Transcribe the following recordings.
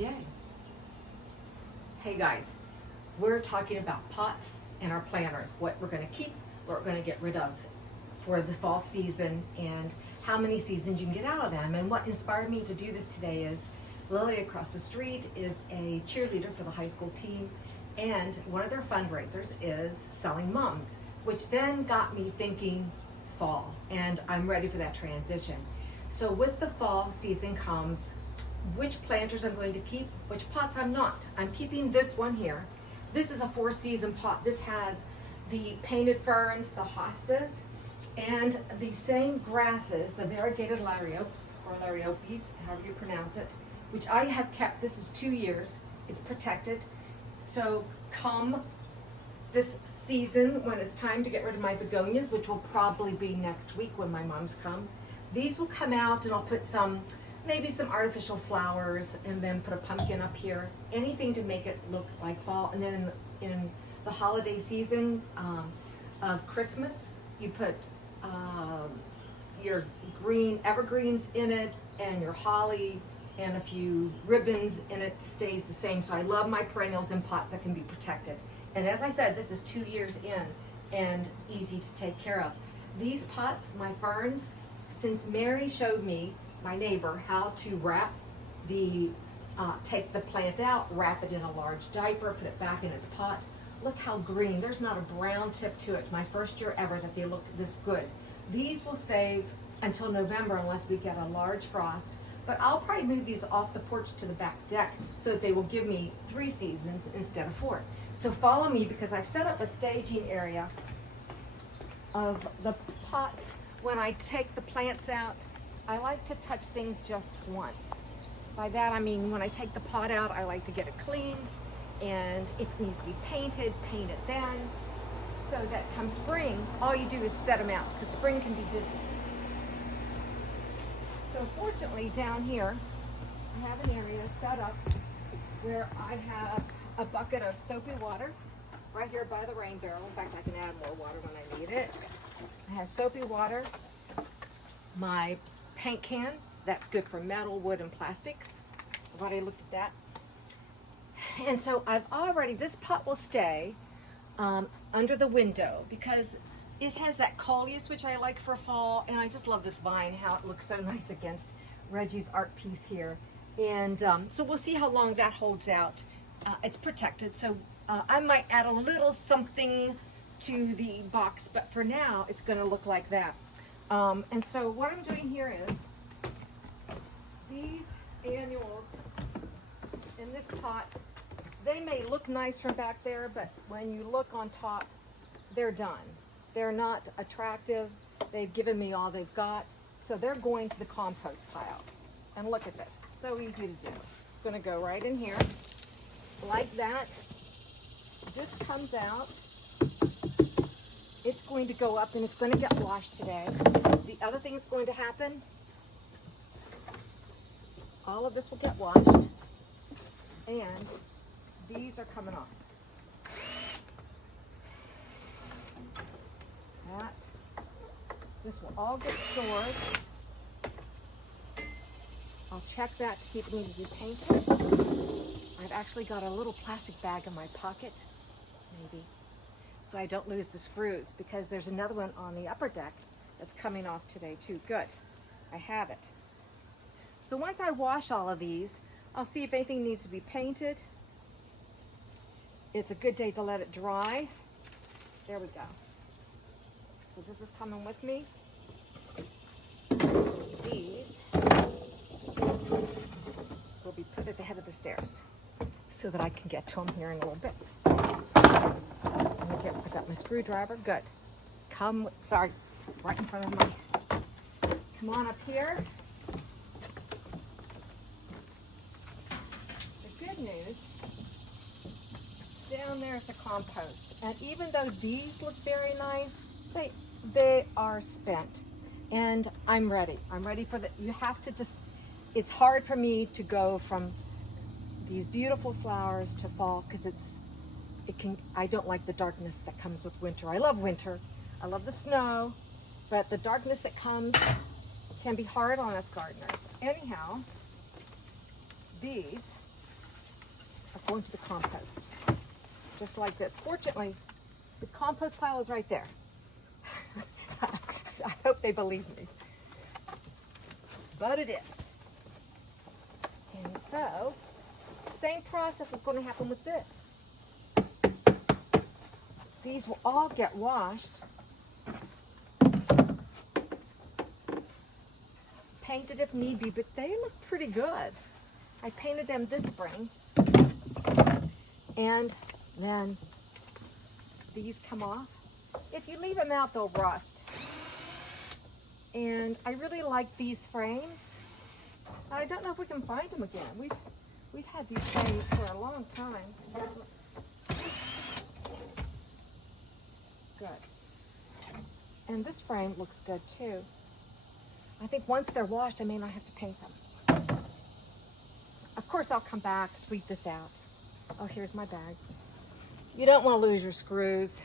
Yay. Hey guys, we're talking about pots and our planters, what we're going to keep, what we're going to get rid of for the fall season, and how many seasons you can get out of them. And what inspired me to do this today is Lily across the street is a cheerleader for the high school team, and one of their fundraisers is selling mums, which then got me thinking fall, and I'm ready for that transition. So with the fall season comes which planters I'm going to keep, which pots I'm not. I'm keeping this one here. This is a 4-season pot. This has the painted ferns, the hostas, and the same grasses, the variegated lariopes, or lariopes, however you pronounce it, which I have kept. This is 2 years. It's protected. So come this season, when it's time to get rid of my begonias, which will probably be next week when my mums come, these will come out, and I'll put maybe some artificial flowers, and then put a pumpkin up here, anything to make it look like fall. And then in the holiday season of Christmas, you put your green evergreens in it, and your holly, and a few ribbons, and it stays the same. So I love my perennials in pots that can be protected. And as I said, this is 2 years in and easy to take care of. These pots, my ferns, since Mary showed me, my neighbor, how to wrap take the plant out, wrap it in a large diaper, put it back in its pot. Look how green. There's not a brown tip to it. My first year ever that they look this good. These will save until November unless we get a large frost. But I'll probably move these off the porch to the back deck so that they will give me 3 seasons instead of 4. So follow me, because I've set up a staging area of the pots. When I take the plants out, I like to touch things just once. By that I mean, when I take the pot out, I like to get it cleaned, and if it needs to be painted, paint it then, so that come spring, all you do is set them out, because spring can be busy. So fortunately, down here, I have an area set up where I have a bucket of soapy water right here by the rain barrel. In fact, I can add more water when I need it. I have soapy water, my paint can, that's good for metal, wood, and plastics. I've already looked at that. And so this pot will stay under the window, because it has that coleus, which I like for fall, and I just love this vine, how it looks so nice against Reggie's art piece here. And so we'll see how long that holds out. It's protected, so I might add a little something to the box, but for now, it's gonna look like that. And so what I'm doing here is, these annuals in this pot, they may look nice from back there, but when you look on top, they're done. They're not attractive. They've given me all they've got, so they're going to the compost pile. And look at this, so easy to do. It's gonna go right in here, like that. This comes out. It's going to go up, and it's going to get washed today. The other thing that's going to happen, all of this will get washed, and these are coming off. This will all get stored. I'll check that to see if it needs to be painted. I've actually got a little plastic bag in my pocket, maybe, so I don't lose the screws, because there's another one on the upper deck that's coming off today too. Good, I have it. So once I wash all of these, I'll see if anything needs to be painted. It's a good day to let it dry. There we go. So this is coming with me. These will be put at the head of the stairs so that I can get to them here in a little bit. I got my screwdriver. Good. Sorry, right in front of my. Come on up here. The good news, down there is the compost, and even though these look very nice, they are spent, and I'm ready. I'm ready for you have to just, it's hard for me to go from these beautiful flowers to fall, because I don't like the darkness that comes with winter. I love winter. I love the snow, but the darkness that comes can be hard on us gardeners. Anyhow, these are going to the compost. Just like this. Fortunately, the compost pile is right there. I hope they believe me. But it is. And so, same process is going to happen with this. These will all get washed, painted if need be, but they look pretty good. I painted them this spring, and then these come off. If you leave them out, they'll rust. And I really like these frames. I don't know if we can find them again. We've had these frames for a long time. Good. And this frame looks good too. I think once they're washed, I may not have to paint them. Of course, I'll come back, sweep this out. Oh, here's my bag. You don't want to lose your screws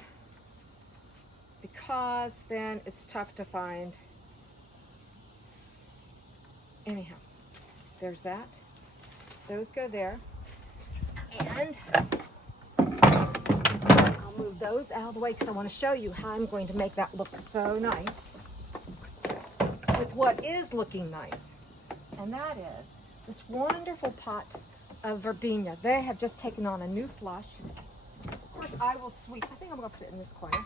because then it's tough to find. Anyhow, there's that. Those go there. And I'll move those out of the way because I want to show you how I'm going to make that look so nice with what is looking nice. And that is this wonderful pot of verbena. They have just taken on a new flush. Of course, I will sweep. I think I'm going to put it in this corner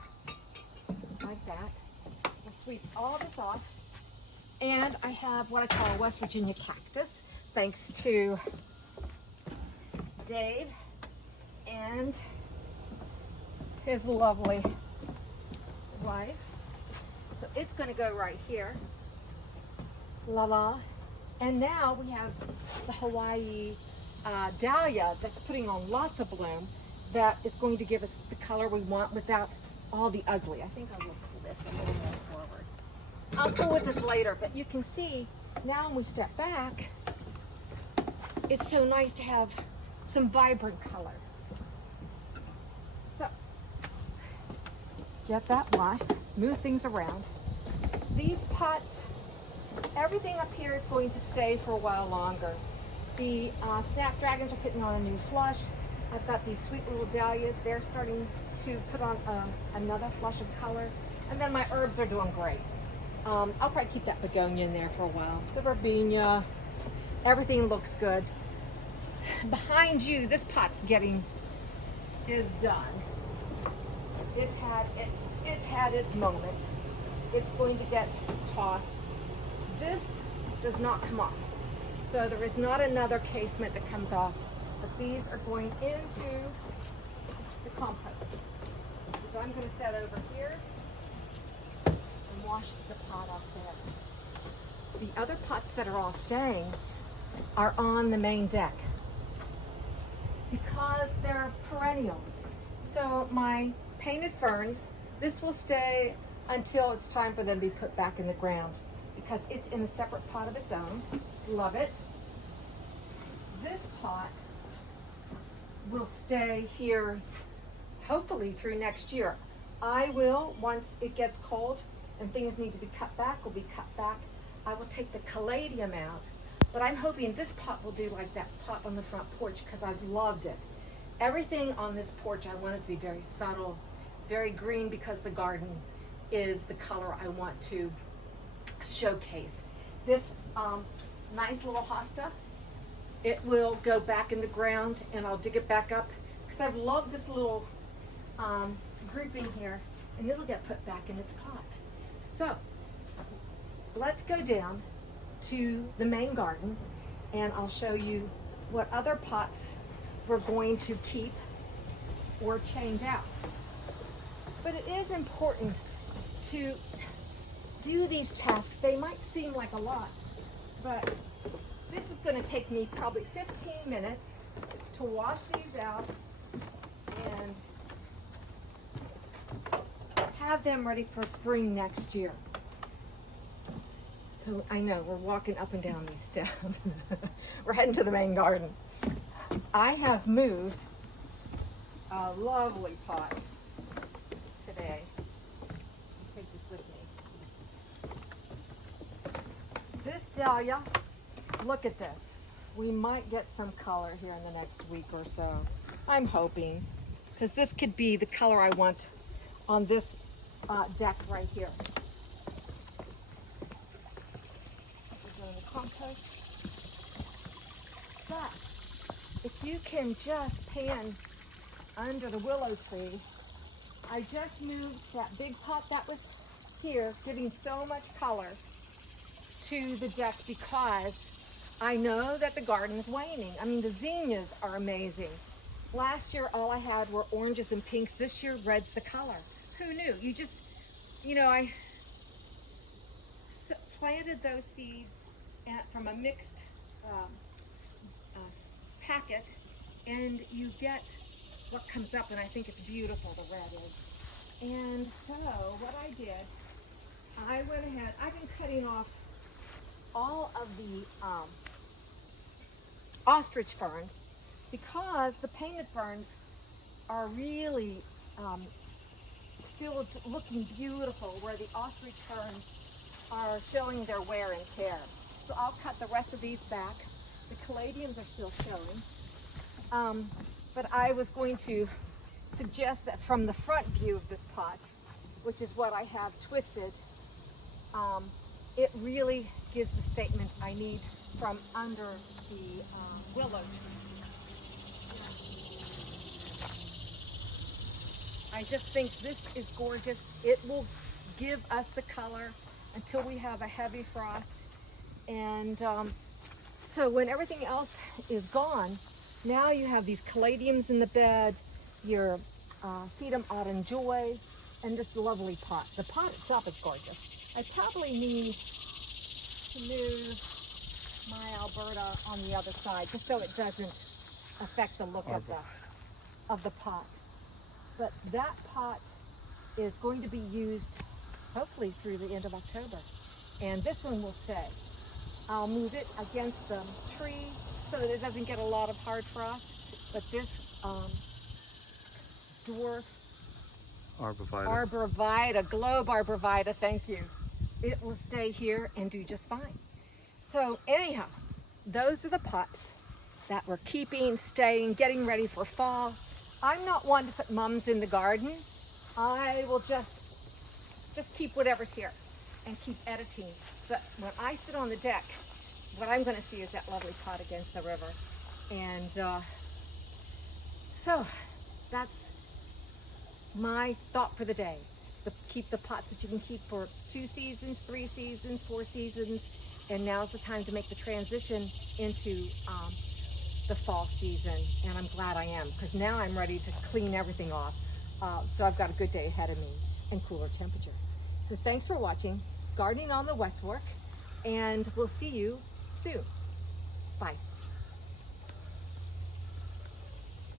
like that. I'll sweep all this off. And I have what I call a West Virginia cactus, thanks to Dave and his lovely wife. So it's going to go right here. La la. And now we have the Hawaii dahlia that's putting on lots of bloom that is going to give us the color we want without all the ugly. I think I will pull this a little more forward. I'll pull with this later, but you can see now when we step back, it's so nice to have some vibrant color. So, get that washed, move things around. These pots, everything up here is going to stay for a while longer. The snapdragons are putting on a new flush. I've got these sweet little dahlias. They're starting to put on another flush of color. And then my herbs are doing great. I'll probably keep that begonia in there for a while. The verbena, everything looks good. Behind you, this pot's is done. It's had its moment. It's going to get tossed. This does not come off. So there is not another casement that comes off. But these are going into the compost, which I'm going to set over here. Wash the pot off there. The other pots that are all staying are on the main deck because they're perennials. So my painted ferns, this will stay until it's time for them to be put back in the ground because it's in a separate pot of its own. Love it. This pot will stay here hopefully through next year. I will, once it gets cold, and things need to be cut back, will be cut back. I will take the caladium out, but I'm hoping this pot will do like that pot on the front porch because I've loved it. Everything on this porch, I want it to be very subtle, very green because the garden is the color I want to showcase. This nice little hosta, it will go back in the ground and I'll dig it back up because I've loved this little grouping here, and it'll get put back in its pot. So let's go down to the main garden and I'll show you what other pots we're going to keep or change out. But it is important to do these tasks. They might seem like a lot, but this is going to take me probably 15 minutes to wash these out and have them ready for spring next year. So I know we're walking up and down these steps. We're heading to the main garden. I have moved a lovely pot today. Take this with me. This dahlia, look at this. we might get some color here in the next week or so. I'm hoping, because this could be the color I want on this deck right here. This is in the compost. But if you can just pan under the willow tree, I just moved that big pot that was here, giving so much color to the deck because I know that the garden's waning. I mean, the zinnias are amazing. Last year, all I had were oranges and pinks. This year, red's the color. Who knew? You just, you know, I planted those seeds from a mixed packet, and you get what comes up, and I think it's beautiful, the red is. And so what I did, I went ahead, I've been cutting off all of the ostrich ferns because the painted ferns are really still looking beautiful, where the ostrich ferns are showing their wear and tear. So I'll cut the rest of these back. The caladiums are still showing. But I was going to suggest that from the front view of this pot, which is what I have twisted, it really gives the statement I need from under the willow tree. I just think this is gorgeous. It will give us the color until we have a heavy frost. And so when everything else is gone, now you have these caladiums in the bed, your sedum autumn joy, and this lovely pot. The pot itself is gorgeous. I probably need to move my Alberta on the other side, just so it doesn't affect the look of the pot. But that pot is going to be used hopefully through the end of October, and this one will stay. I'll move it against the tree so that it doesn't get a lot of hard frost, but this dwarf arborvitae, globe arborvitae, thank you, it will stay here and do just fine. So anyhow, those are the pots that we're keeping, staying, getting ready for fall. I'm not one to put mums in the garden. I will just keep whatever's here and keep editing. But when I sit on the deck, what I'm going to see is that lovely pot against the river. And so that's my thought for the day. Keep the pots that you can keep for 2 seasons, 3 seasons, 4 seasons. And now's the time to make the transition into the fall season. And I'm glad I am, because now I'm ready to clean everything off. So I've got a good day ahead of me and cooler temperatures. So thanks for watching Gardening on the West Fork, and we'll see you soon. Bye.